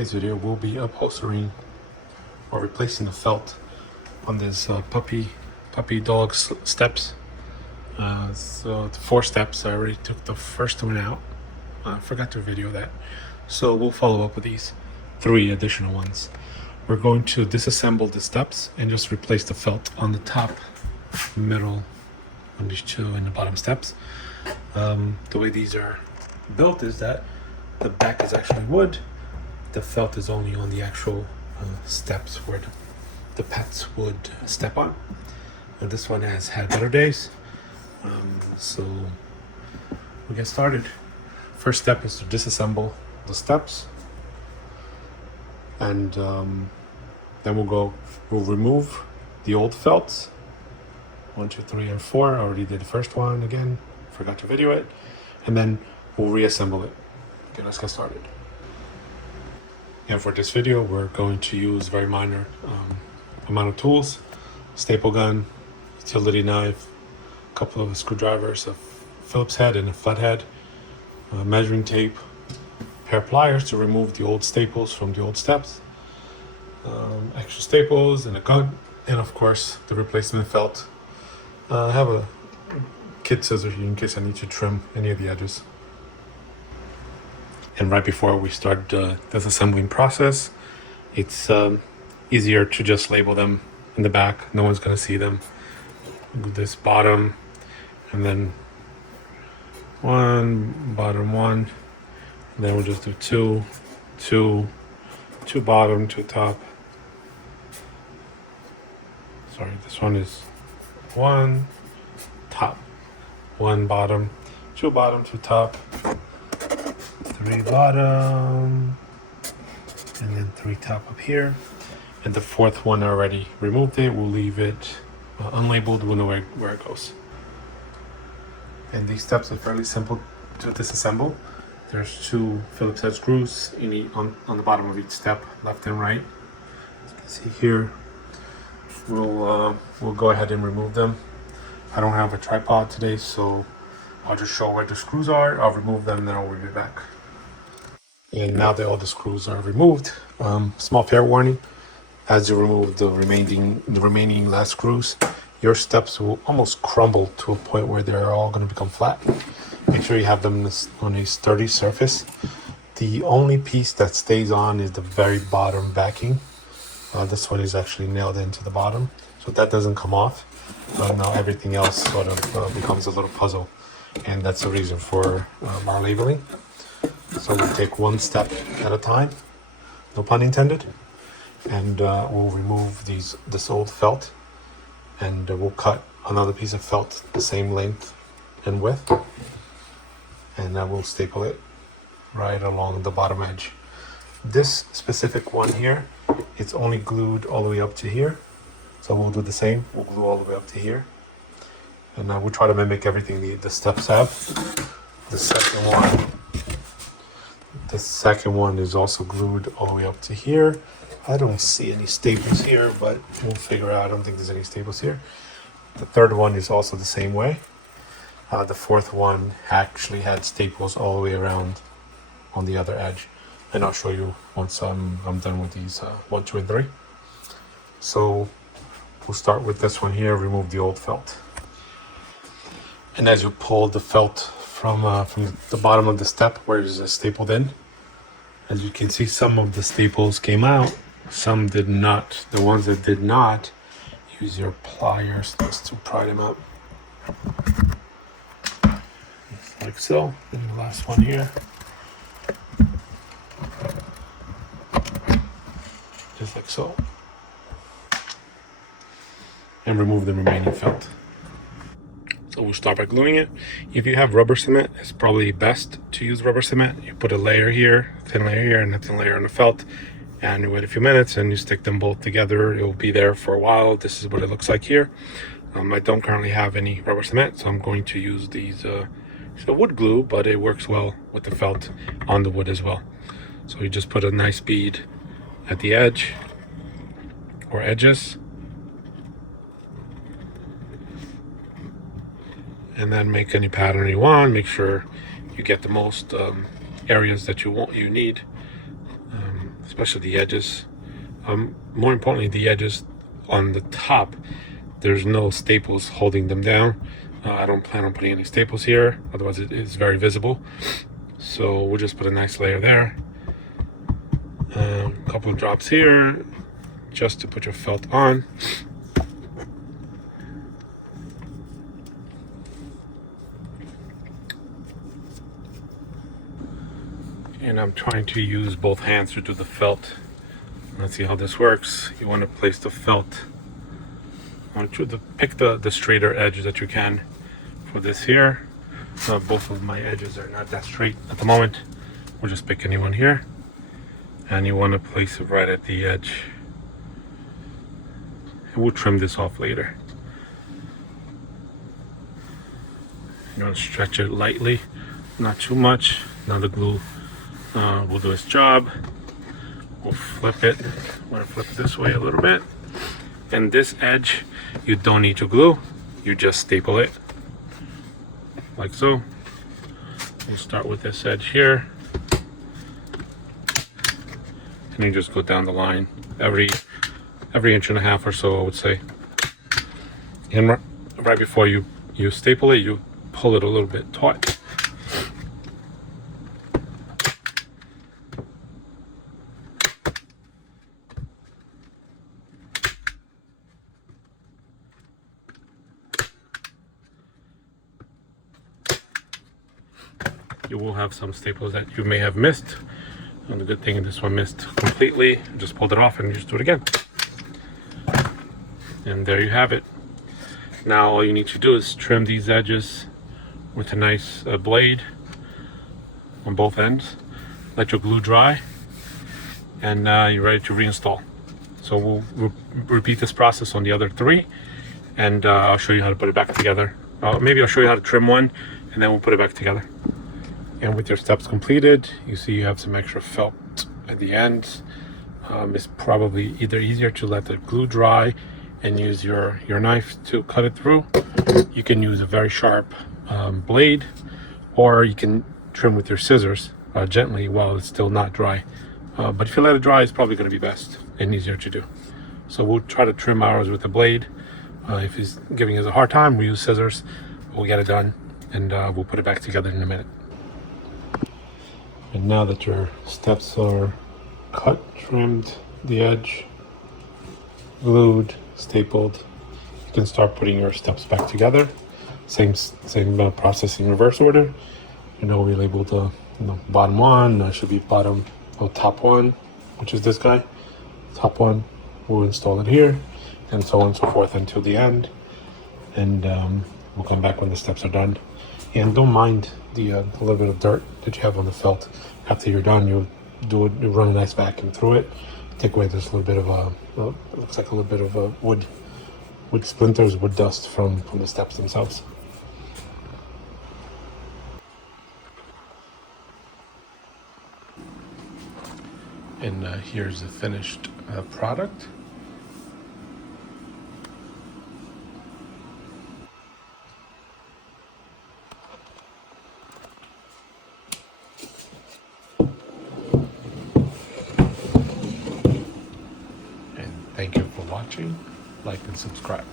today's video, we'll be upholstering or replacing the felt on this puppy dog steps. So the 4 steps, I already took the first one out. I forgot to video that. So we'll follow up with these 3 additional ones. We're going to disassemble the steps and just replace the felt on the top, middle, on these 2 and the bottom steps. The way these are built is that the back is actually wood. The felt is only on the actual steps where the pets would step on. And this one has had better days. So we'll get started. First step is to disassemble the steps. And then we'll remove the old felts. 1, 2, 3, and 4. I already did the first one again. Forgot to video it. And then we'll reassemble it. Okay, let's get started. And for this video, we're going to use very minor amount of tools: staple gun, utility knife, a couple of screwdrivers, a Phillips head and a flathead, measuring tape, hair pliers to remove the old staples from the old steps, extra staples and a gun, and of course the replacement felt. I have a kid scissors here in case I need to trim any of the edges. And right before we start the disassembling process, it's easier to just label them in the back. No one's going to see them. This bottom, and then 1, bottom 1, and then we'll just do 2 bottom, 2 top. Sorry, this one is 1 top, 1 bottom, 2 bottom, 2 top, 3 bottom, and then 3 top up here. And the 4th one I already removed it. We'll leave it unlabeled. We'll know where it goes. And these steps are fairly simple to disassemble. There's 2 Phillips head screws on the bottom of each step, left and right. As you can see here, we'll go ahead and remove them. I don't have a tripod today, so I'll just show where the screws are. I'll remove them, then I'll be back. And now that all the screws are removed, small fair warning: as you remove the remaining last screws, your steps will almost crumble to a point where they're all going to become flat. Make sure you have them on a sturdy surface. The only piece that stays on is the very bottom backing. This one is actually nailed into the bottom, so that doesn't come off. Now everything else sort of becomes a little puzzle, and that's the reason for our labeling. So we'll take 1 step at a time, no pun intended, and we'll remove this old felt, and we'll cut another piece of felt the same length and width, and we'll staple it right along the bottom edge. This specific one here, it's only glued all the way up to here, so we'll do the same. We'll glue all the way up to here, and we'll try to mimic everything the steps have. The second one is also glued all the way up to here. I don't see any staples here, but we'll figure out. I don't think there's any staples here. The 3rd one is also the same way. The 4th one actually had staples all the way around on the other edge, and I'll show you once I'm done with these 1, 2, and 3. So we'll start with this one here. Remove the old felt, and as you pull the felt from the bottom of the step where it's stapled in, as you can see, some of the staples came out, some did not. The ones that did not, use your pliers just to pry them out. Just like so. And the last one here. Just like so. And remove the remaining felt. So we'll start by gluing it. If you have rubber cement, it's probably best to use rubber cement. You put a layer here, thin layer here, and a thin layer on the felt, and you wait a few minutes and you stick them both together. It will be there for a while. This is what it looks like here. I don't currently have any rubber cement, so I'm going to use these wood glue, but it works well with the felt on the wood as well. So you just put a nice bead at the edge or edges, and then make any pattern you want. Make sure you get the most areas that you need. especially the edges. More importantly, the edges on the top, there's no staples holding them down. I don't plan on putting any staples here, otherwise it is very visible. So we'll just put a nice layer there. A couple of drops here, just to put your felt on. And I'm trying to use both hands to do the felt. Let's see how this works. You want to place the felt. I want you to pick the straighter edge that you can for this here. Both of my edges are not that straight at the moment. We'll just pick any one here. And you want to place it right at the edge. And we'll trim this off later. You want to stretch it lightly, not too much. Now the glue will do its job. We'll flip it. I'm going to flip it this way a little bit. And this edge, you don't need to glue. You just staple it, like so. We'll start with this edge here. And you just go down the line every inch and a half or so, I would say. And right before you staple it, you pull it a little bit taut. You will have some staples that you may have missed. And the good thing is this one missed completely. Just pulled it off and you just do it again. And there you have it. Now all you need to do is trim these edges with a nice blade on both ends. Let your glue dry, and you're ready to reinstall. So we'll repeat this process on the other three, and I'll show you how to put it back together. Maybe I'll show you how to trim one, and then we'll put it back together. And with your steps completed, you see you have some extra felt at the ends. It's probably either easier to let the glue dry and use your knife to cut it through. You can use a very sharp blade, or you can trim with your scissors gently while it's still not dry. But if you let it dry, it's probably going to be best and easier to do. So we'll try to trim ours with a blade. If he's giving us a hard time, we use scissors. We'll get it done, and we'll put it back together in a minute. And now that your steps are cut, trimmed, the edge, glued, stapled, you can start putting your steps back together. Same process in reverse order. We labeled the bottom one should be top one, which is this guy. Top one, we'll install it here, and so on and so forth until the end. And we'll come back when the steps are done. And don't mind the little bit of dirt that you have on the felt. After you're done, you run a nice vacuum through it. Take away this little bit of looks like a little bit of wood splinters, wood dust from the steps themselves. And here's the finished product. And thank you for watching. Like and subscribe.